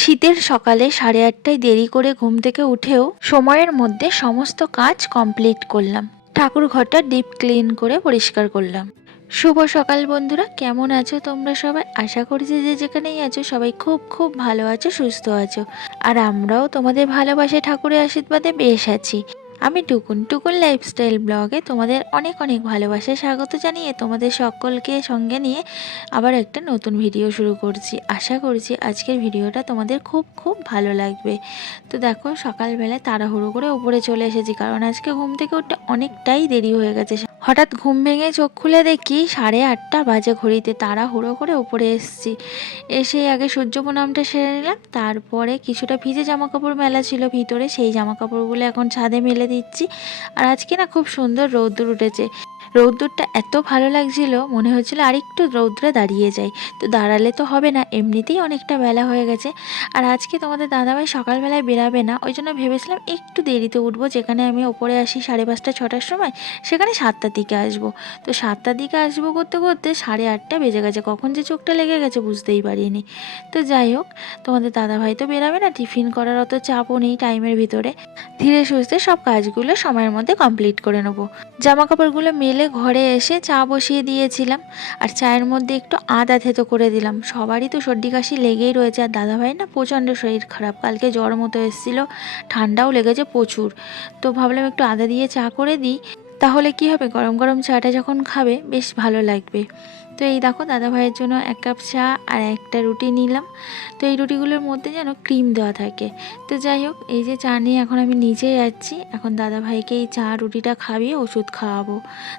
শীতের সকালে 8:30টায় দেরি করে ঘুম থেকে উঠেও সময়ের মধ্যে সমস্ত কাজ কমপ্লিট করলাম। ঠাকুর ঘরটা ডিপ ক্লিন করে পরিষ্কার করলাম। শুভ সকাল বন্ধুরা, কেমন আছো তোমরা সবাই? আশা করছি যে যেখানেই আছো সবাই খুব খুব ভালো আছো, সুস্থ আছো। আর আমরাও তোমাদের ভালোবাসে ঠাকুরের আশীর্বাদে বেশ আছি। আমি টুকুন টুকুন লাইফস্টাইল ব্লগে তোমাদের অনেক অনেক ভালোবাসা স্বাগত জানিয়ে তোমাদের সকলকে সঙ্গে নিয়ে আবার একটা নতুন ভিডিও শুরু করছি। আশা করছি আজকের ভিডিওটা তোমাদের খুব খুব ভালো লাগবে। তো দেখো, সকালবেলায় তাড়াহুড়ো করে উপরে চলে এসেছি, কারণ আজকে ঘুম থেকে উঠতে অনেকটাই দেরি হয়ে গেছে। হঠাৎ ঘুম ভেঙে চোখ খুলে দেখি 8:30 বাজে ঘড়িতে। তাড়াহুড়ো করে উপরে এসেছি। এসে আগে সূর্য প্রণামটা সেরে নিলাম, তারপরে কিছুটা ভিজে জামাকাপড় মেলা ছিল ভিতরে, সেই জামাকাপড়গুলো এখন ছাদে মেলে দিচ্ছি। আর আজকে না খুব সুন্দর রৌদ্র উঠেছে। রৌদ্রটা এত ভালো লাগছিল, মনে হচ্ছিল আর একটু রৌদ্রে দাঁড়িয়ে যাই। তো দাঁড়ালে তো হবে না, এমনিতেই অনেকটা বেলা হয়ে গেছে। আর আজকে তোমাদের দাদাভাই সকালবেলায় বেরাবে না, ওই জন্য ভেবেছিলাম একটু দেরিতে উঠবো। যেখানে আমি ওপরে আসি 5:30 6টার সময়, সেখানে 7টার দিকে আসবো। তো 7টার দিকে আসবো করতে করতে 8:30 বেজে গেছে। কখন যে চোখটা লেগে গেছে বুঝতেই পারিনি। তো যাই হোক, তোমাদের দাদাভাই তো বেরাবে না, টিফিন করার অত চাপও নেই টাইমের ভিতরে। ধীরে সুস্থে সব কাজগুলো সময়ের মধ্যে কমপ্লিট করে নেবো। জামা কাপড়গুলো মেলে ঘরে এসে চা বসিয়ে দিয়েছিলাম। আর চায়ের মধ্যে একটু আদা থেতো করে দিলাম। সবারই তো সর্দি কাশি লেগেই রয়েছে। আর দাদাভাই না প্রচণ্ড শরীর খারাপ, কালকে জ্বর মতো এসেছিলো, ঠান্ডাও লেগেছে প্রচুর। তো ভাবলাম একটু আদা দিয়ে চা করে দিই, তাহলে কি হবে, গরম গরম চাটা যখন খাবে বেশ ভালো লাগবে। তো এই দেখো, দাদাভাইয়ের জন্য 1 কাপ চা আর একটা রুটি নিলাম। তো এই রুটিগুলোর মধ্যে যেন ক্রিম দেওয়া থাকে। তো যাই হোক, এই যে চা নিয়ে এখন আমি নিচে যাচ্ছি। এখন দাদাভাইকে এই চা রুটিটা খাইয়ে ওষুধ খাওয়াবো।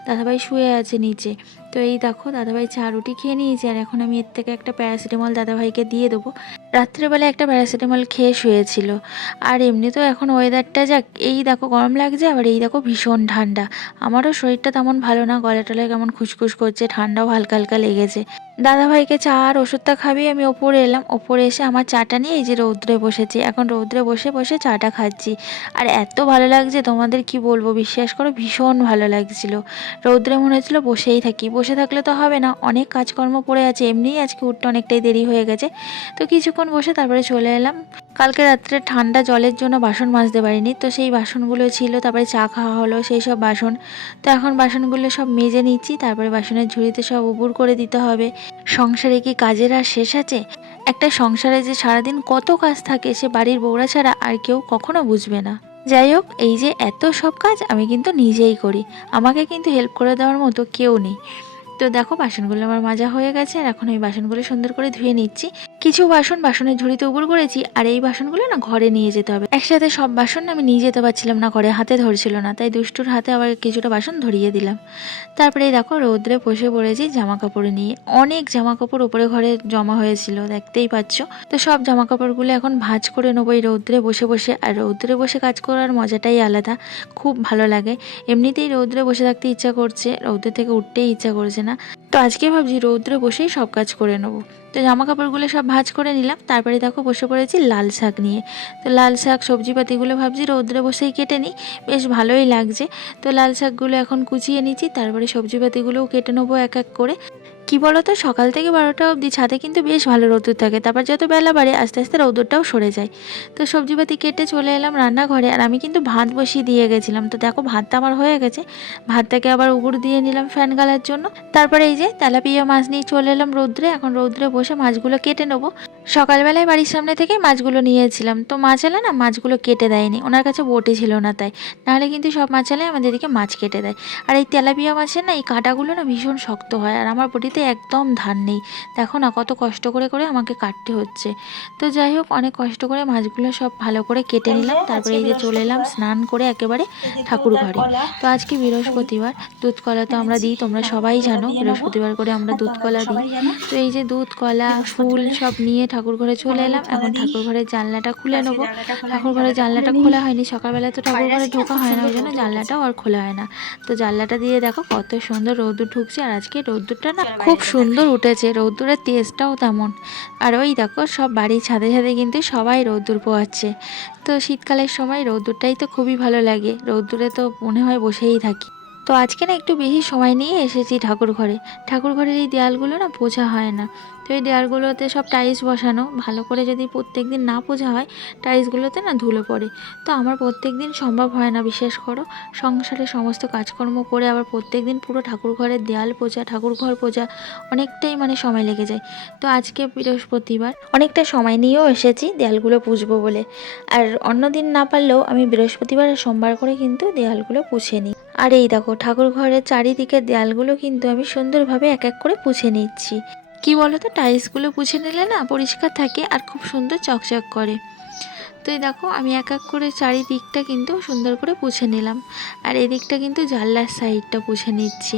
দাদাভাই শুয়ে আছে নিচে। তো এই দেখো, দাদাভাই চা রুটি খেয়ে নিয়েছে, আর এখন আমি এর থেকে একটা প্যারাসিটামল দাদাভাইকে দিয়ে দেবো। রাত্রেবেলা একটা প্যারাসিটামল খেয়ে শুয়েছিল। আর এমনিতেও এখন ওয়েদারটা যাক, এই দেখো গরম লাগছে, আবার এই দেখো ভীষণ ঠান্ডা। আমারও শরীরটা তেমন ভালো না, গলা টলায় কেমন খুসখুস করছে, ঠান্ডাও হালকা হালকা লেগেছে। দাদাভাইকে চা আর ওষুধটা খাবিয়ে আমি ওপরে এলাম। ওপরে এসে আমার চাটা নিয়ে এই যে রৌদ্রে বসেছি। এখন রৌদ্রে বসে বসে চাটা খাচ্ছি। আর এত ভালো লাগছে তোমাদের কি বলবো, বিশ্বাস করো ভীষণ ভালো লাগছিল। রৌদ্রে মনে হচ্ছিলো বসেই থাকি। বসে থাকলে তো হবে না, অনেক কাজকর্ম পড়ে আছে, এমনিই আজকে উঠতে অনেকটাই দেরি হয়ে গেছে। তো কিছুক্ষণ বসে তারপরে চলে এলাম। কালকে রাত্রে ঠান্ডা জলের জন্য বাসন মাজতে পারিনি, তো সেই বাসনগুলো ছিল। তারপরে চা খাওয়া হলো সেই সব বাসন। তো এখন বাসনগুলো সব মেজে নিচ্ছি, তারপরে বাসনের ঝুড়িতে সব উবুর করে দিতে হবে। সংসারে কি কাজের আর শেষ আছে? একটা সংসারে যে সারাদিন কত কাজ থাকে, সে বাড়ির বউরা ছাড়া আর কেউ কখনো বুঝবে না। যাই হোক, এই যে এত সব কাজ আমি কিন্তু নিজেই করি, আমাকে কিন্তু হেল্প করে দেওয়ার মতো কেউ নেই। তো দেখো, বাসনগুলো আমার মাজা হয়ে গেছে, আর এখন এই বাসনগুলো সুন্দর করে ধুয়ে নিচ্ছি। কিছু বাসন বাসনের ঝুড়িতে উবুর করেছি, আর এই বাসনগুলো না ঘরে নিয়ে যেতে হবে। একসাথে সব বাসন আমি নিয়ে যেতে পারছিলাম না ঘরে, হাতে ধরছিল না, তাই দুষ্টুর হাতে আবার কিছুটা বাসন ধরিয়ে দিলাম। তারপরে এই দেখো, রৌদ্রে বসে পড়েছি জামা কাপড় নিয়ে। অনেক জামা কাপড় উপরে ঘরে জমা হয়েছিল, দেখতেই পাচ্ছ। তো সব জামা কাপড়গুলো এখন ভাঁজ করে নেবো এই রৌদ্রে বসে বসে। আর রৌদ্রে বসে কাজ করার মজাটাই আলাদা, খুব ভালো লাগে। এমনিতেই রৌদ্রে বসে থাকতে ইচ্ছা করছে, রৌদ্রে থেকে উঠতেই ইচ্ছা করছে না। তো আজকে ভাবছি রৌদ্রে বসেই সব কাজ করে নেবো। তো জামা কাপড়গুলো সব ভাঁজ করে নিলাম। তারপরে দেখো বসে পড়েছি লাল শাক নিয়ে। তো লাল শাক সবজিপাতিগুলো ভাবছি রৌদ্রে বসেই কেটে নিই, বেশ ভালোই লাগছে। তো লাল শাকগুলো এখন কুচিয়ে নিচ্ছি, তারপরে সবজিপাতিগুলোও কেটে নেবো এক এক করে। কি বলতো, সকাল থেকে 12টা অবধি ছাদে কিন্তু বেশ ভালো রোদ্দুর থাকে, তারপর যত বেলা বাড়ে আস্তে আস্তে রোদ্দুরটাও সরে যায়। তো সবজিপাতি কেটে চলে এলাম রান্নাঘরে, আর আমি কিন্তু ভাত বসিয়ে দিয়ে গেছিলাম। তো দেখো, ভাতটা আমার হয়ে গেছে। ভাতটাকে আবার উবুর দিয়ে নিলাম ফ্যান গালার জন্য। তারপরে এই যে তেলাপিয়া মাছ নিয়ে চলে এলাম রৌদ্রে। এখন রৌদ্রে বসে মাছগুলো কেটে নেবো। সকালবেলায় বাড়ির সামনে থেকে মাছগুলো নিয়েছিলাম, তো মাছওয়ালা না মাছগুলো কেটে দেয়নি, ওনার কাছে বটি ছিল না তাই, নাহলে কিন্তু সব মাছওয়ালাই আমাদের এদিকে মাছ কেটে দেয়। আর এই তেলাপিয়া মাছের না এই কাঁটাগুলো না ভীষণ শক্ত হয়, আর আমার বটিতে একদম ধার নেই। দেখো না কত কষ্ট করে করে আমাকে কাটতে হচ্ছে। তো যাই হোক, অনেক কষ্ট করে মাছগুলো সব ভালো করে কেটে নিলাম। তারপরে এই যে চলে এলাম স্নান করে একেবারে ঠাকুর ঘরে। তো আজকে বৃহস্পতিবার, দুধ কলা তো আমরা দিই, তোমরা সবাই জানো বৃহস্পতিবার করে আমরা দুধ কলা দিই। তো এই যে দুধ কলা ফুল সব নিয়ে ঠাকুর ঘরে চলে এলাম। এখন ঠাকুর ঘরের জানলাটা খুলে নেবো। ঠাকুর ঘরের জানলাটা খোলা হয়নি, সকালবেলা তো ঠাকুর ঘরে ঢোকা হয় না, ওই জন্য জানলাটাও আর খোলা হয় না। তো জানলাটা দিয়ে দেখো কত সুন্দর রোদ্দুর ঢুকছে, আর আজকে রোদ্দুরটা না খুব সুন্দর উঠেছে, রোদ্দুরের তেজটাও তেমন। আর ওই দেখো সব বাড়ির ছাদে ছাদে কিন্তু সবাই রোদ্দুর পোয়াচ্ছে। তো শীতকালের সময় রোদ্দুরটাই তো খুবই ভালো লাগে, রোদ্দুরে তো মনে হয় বসেই থাকি। তো আজকে না একটু বেশি সময় নিয়ে এসেছি ঠাকুর ঘরে। ঠাকুর ঘরের এই দেয়ালগুলো না পোছা হয় না, তো এই দেয়ালগুলোতে সব টাইলস বসানো, ভালো করে যদি প্রত্যেক দিন না পোছা হয় টাইলসগুলোতে না ধুলো পড়ে। তো আমার প্রত্যেক দিন সম্ভব হয় না, বিশেষ করো সংসারে সমস্ত কাজকর্ম করে আবার প্রত্যেক দিন পুরো ঠাকুর ঘরের দেয়াল পোছা, ঠাকুর ঘর পোছা, অনেকটাই মানে সময় লেগে যায়। তো আজকে বৃহস্পতিবার অনেকটা সময় নিয়েও এসেছি দেয়ালগুলো পুছবো বলে। আর অন্য দিন না পারলেও আমি বৃহস্পতিবার আর সোমবার করে কিন্তু দেয়ালগুলো পুছে নিই। আর এই দেখো ঠাকুর ঘরের চারিদিকের দেয়ালগুলো কিন্তু আমি সুন্দরভাবে এক এক করে পুছে নিচ্ছি। কি বলো তো, টাইলসগুলো পুছে নিলে না পরিষ্কার থাকে আর খুব সুন্দর চকচক করে। তো এই দেখো আমি এক এক করে চারিদিকটা কিন্তু সুন্দর করে পুছে নিলাম, আর এদিকটা কিন্তু জানলার সাইডটা পুছে নিচ্ছি।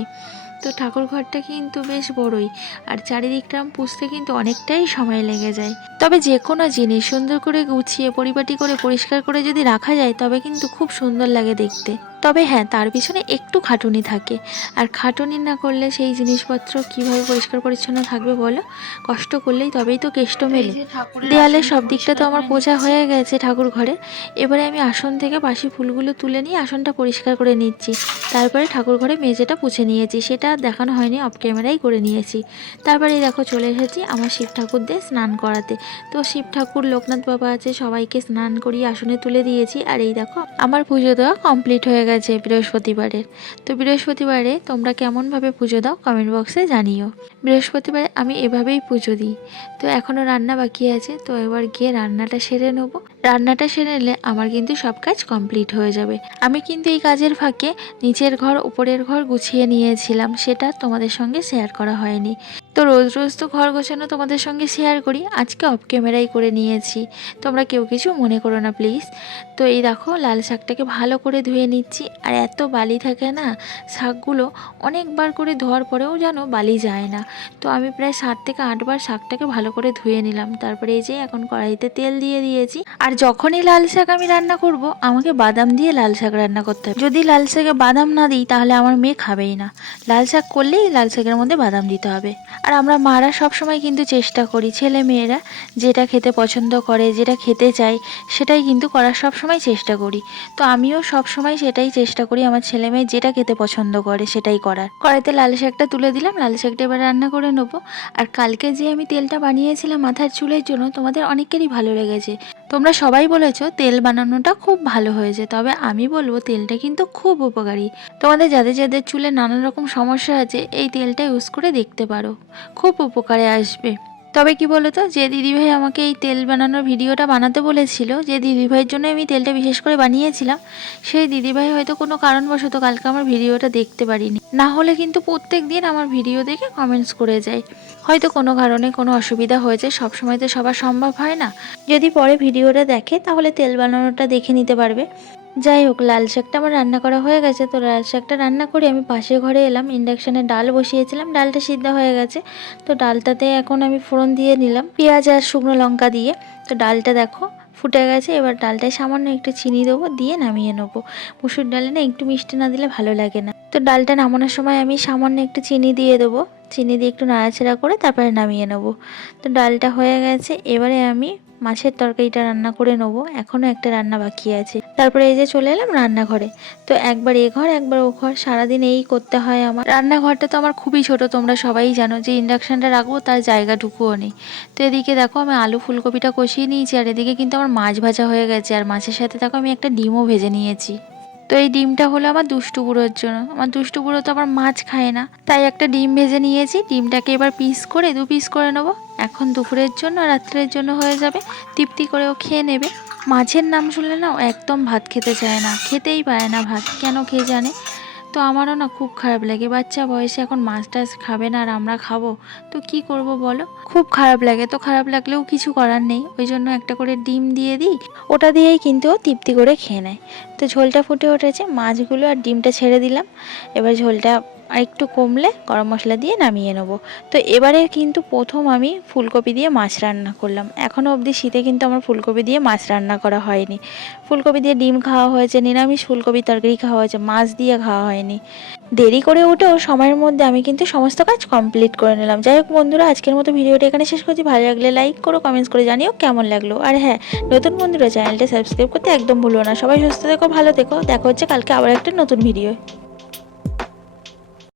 তো ঠাকুর ঘরটা কিন্তু বেশ বড়ই, আর চারিদিকটা পুষতে কিন্তু অনেকটাই সময় লেগে যায়। তবে যে কোনো জিনিস সুন্দর করে গুছিয়ে পরিপাটি করে পরিষ্কার করে যদি রাখা যায় তবে কিন্তু খুব সুন্দর লাগে দেখতে। তবে হ্যাঁ, তার পিছনে একটু খাটুনি থাকে, আর খাটুনি না করলে সেই জিনিসপত্র কিভাবে পরিষ্কার পরিচ্ছন্ন থাকবে বলো? কষ্ট করলেই তবেই তো কেষ্ট মেলে। দেয়ালের সব দিকটা তো আমার পোছা হয়ে গেছে ঠাকুর ঘরে। এবারে আমি আসন থেকে বাসি ফুলগুলো তুলে নিয়ে আসনটা পরিষ্কার করে নিচ্ছি। তারপরে ঠাকুর ঘরে মেঝেটা পুছে নিয়েছি, সেটা দেখানো হয়নি, অফ ক্যামেরাই করে নিয়েছি। তারপরে দেখো চলে এসেছি আমার শিব ঠাকুর দিয়ে স্নান করাতে। তো শিব ঠাকুর লোকনাথ বাবা আছে, সবাইকে স্নান করিয়ে আসনে তুলে দিয়েছি। আর এই দেখো আমার পুজো দেওয়া কমপ্লিট হয়ে গেছে বৃহস্পতিবারের। তো বৃহস্পতিবারে তোমরা কেমনভাবে পুজো দাও কমেন্ট বক্সে জানিও। বৃহস্পতিবারে আমি এভাবেই পুজো দিই। তো এখনও রান্না বাকি আছে, তো এবার গিয়ে রান্নাটা সেরে নেবো। রান্নাটা সেরে নিলে আমার কিন্তু সব কাজ কমপ্লিট হয়ে যাবে। আমি কিন্তু এই কাজের ফাঁকে নিচের ঘর উপরের ঘর গুছিয়ে নিয়েছিলাম, সেটা তোমাদের সঙ্গে শেয়ার করা হয়নি। তো রোজ রোজ তো ঘর গোছানো তোমাদের সঙ্গে শেয়ার করি, আজকে অফ ক্যামেরাই করে নিয়েছি, তোমরা কেউ কিছু মনে করো না প্লিজ। তো এই দেখো লাল শাকটাকে ভালো করে ধুয়ে নিচ্ছি, আর এত বালি থাকে না শাকগুলো, অনেকবার করে ধোয়ার পরেও যেন বালি যায় না। তো আমি প্রায় 7 থেকে 8 বার শাকটাকে ভালো করে ধুয়ে নিলাম। তারপরে এই যে এখন কড়াইতে তেল দিয়ে দিয়েছি। আর যখনই লাল শাক আমি রান্না করব আমাকে বাদাম দিয়ে লাল শাক রান্না করতে হবে, যদি লাল শাকে বাদাম না দিই তাহলে আমার মেয়ে খাবেই না। লাল শাক করলেই লাল শাকের মধ্যে বাদাম দিতে হবে। আর আমরা মারা সব সময় কিন্তু চেষ্টা করি ছেলে মেয়েরা যেটা খেতে পছন্দ করে, যেটা খেতে চায় সেটাই কিন্তু করার সব সময় চেষ্টা করি। তো আমিও সব সময় সেটাই চেষ্টা করি, আমার ছেলে মেয়ে যেটা খেতে পছন্দ করে সেটাই করার। কড়াইতে লাল শাকটা তুলে দিলাম, লাল শাকটা এবার রান্না করে নেবো। আর কালকে যে আমি তেলটা বানিয়েছিলাম মাথার চুলের জন্য তোমাদের অনেকেরই ভালো লেগেছে, তোমরা সবাই বলেছো তেল বানানোটা খুব ভালো হয়েছে। তবে আমি বলবো তেলটা কিন্তু খুব উপকারী, তোমাদের যাদের যাদের চুলে নানান রকম সমস্যা আছে এই তেলটা ইউজ করে দেখতে পারো, খুব উপকারে আসবে। তবে কি বলতো, যে দিদিভাই আমাকে এই তেল বানানোর ভিডিওটা বানাতে বলেছিল, যে দিদিভাইয়ের জন্য আমি তেলটা বিশেষ করে বানিয়েছিলাম, সেই দিদিভাই হয়তো কোনো কারণবশত কালকে আমার ভিডিওটা দেখতে পারিনি, না হলে কিন্তু প্রত্যেক দিন আমার ভিডিও দেখে কমেন্টস করে যায়। হয়তো কোনো কারণে কোনো অসুবিধা হয়েছে, সবসময় তো সবার সম্ভব হয় না। যদি পরে ভিডিওটা দেখে তাহলে তেল বানানোটা দেখে নিতে পারবে। যাই হোক, লাল শাকটা আমার রান্না করা হয়ে গেছে। তো লাল শাকটা রান্না করে আমি পাশের ঘরে এলাম, ইন্ডাকশানে ডাল বসিয়েছিলাম, ডালটা সিদ্ধ হয়ে গেছে। তো ডালটাতে এখন আমি ফোড়ন দিয়ে নিলাম পেঁয়াজ আর শুকনো লঙ্কা দিয়ে। তো ডালটা দেখো ফুটে গেছে, এবার ডালটায় সামান্য একটু চিনি দেবো, দিয়ে নামিয়ে নেবো। মুসুর ডালে না একটু মিষ্টি না দিলে ভালো লাগে না। তো ডালটা নামানোর সময় আমি সামান্য একটু চিনি দিয়ে দেবো, চিনি দিয়ে একটু নাড়াচাড়া করে তারপরে নামিয়ে নেবো। তো ডালটা হয়ে গেছে, এবারে আমি মাছের তরকারিটা রান্না করে নেবো, এখনও একটা রান্না বাকি আছে। তারপরে এই যে চলে এলাম রান্নাঘরে। তো একবার এ ঘর একবার ও ঘর, সারাদিন এই করতে হয় আমার। রান্নাঘরটা তো আমার খুবই ছোট, তোমরা সবাই জানো, যে ইন্ডাকশানটা রাখবো তার জায়গাটুকুও নেই। তো এদিকে দেখো আমি আলু ফুলকপিটা কষিয়ে নিয়েছি, আর এদিকে কিন্তু আমার মাছ ভাজা হয়ে গেছে, আর মাছের সাথে দেখো আমি একটা ডিমও ভেজে নিয়েছি। তো তো এই ডিমটা হলো আমার দুষ্টু বুড়োর জন্য। আমার দুষ্টু বুড়ো তো আবার মাছ খায় না, তাই একটা ডিম ভেজে নিয়েছি। ডিমটাকে এবার পিস করে 2 পিস করে নেবো। এখন দুপুরের জন্য রাত্রের জন্য হয়ে যাবে, তৃপ্তি করে ও খেয়ে নেবে। মাছের নাম শুনলে না ও একদম ভাত খেতে চায় না, খেতেই পারে না ভাত, কেন খেয়ে জানে। তো আমারও না খুব খারাপ লাগে, বাচ্চা বয়সে এখন মাছ টাছ খাবে না আর আমরা খাবো, তো কি করব বলো, খুব খারাপ লাগে। তো খারাপ লাগলেও কিছু করার নেই, ওই জন্য একটা করে ডিম দিয়ে দিই, ওটা দিয়েই কিন্তু ও তৃপ্তি করে খেয়ে নেয়। তো ঝোলটা ফুটে উঠেছে, মাছগুলো আর ডিমটা ছেড়ে দিলাম। এবার ঝোলটা আর একটু কমলে গরম মশলা দিয়ে নামিয়ে নেবো। তো এবারে কিন্তু প্রথম আমি ফুলকপি দিয়ে মাছ রান্না করলাম। এখনও অবধি শীতে কিন্তু আমার ফুলকপি দিয়ে মাছ রান্না করা হয়নি। ফুলকপি দিয়ে ডিম খাওয়া হয়েছে, নিরামিষ ফুলকপির তরকারি খাওয়া হয়েছে, মাছ দিয়ে খাওয়া হয়নি। দেরি করে উঠেও সময়ের মধ্যে আমি কিন্তু সমস্ত কাজ কমপ্লিট করে নিলাম। যাই হোক বন্ধুরা, আজকের মতো ভিডিওটা এখানে শেষ করছি। ভালো লাগলে লাইক করো, কমেন্টস করে জানিও কেমন লাগলো। আর হ্যাঁ, নতুন বন্ধুরা চ্যানেলটা সাবস্ক্রাইব করতে একদম ভুলো না। সবাই সুস্থ থেকো, ভালো থেকো, দেখা হচ্ছে কালকে আবার একটা নতুন ভিডিও।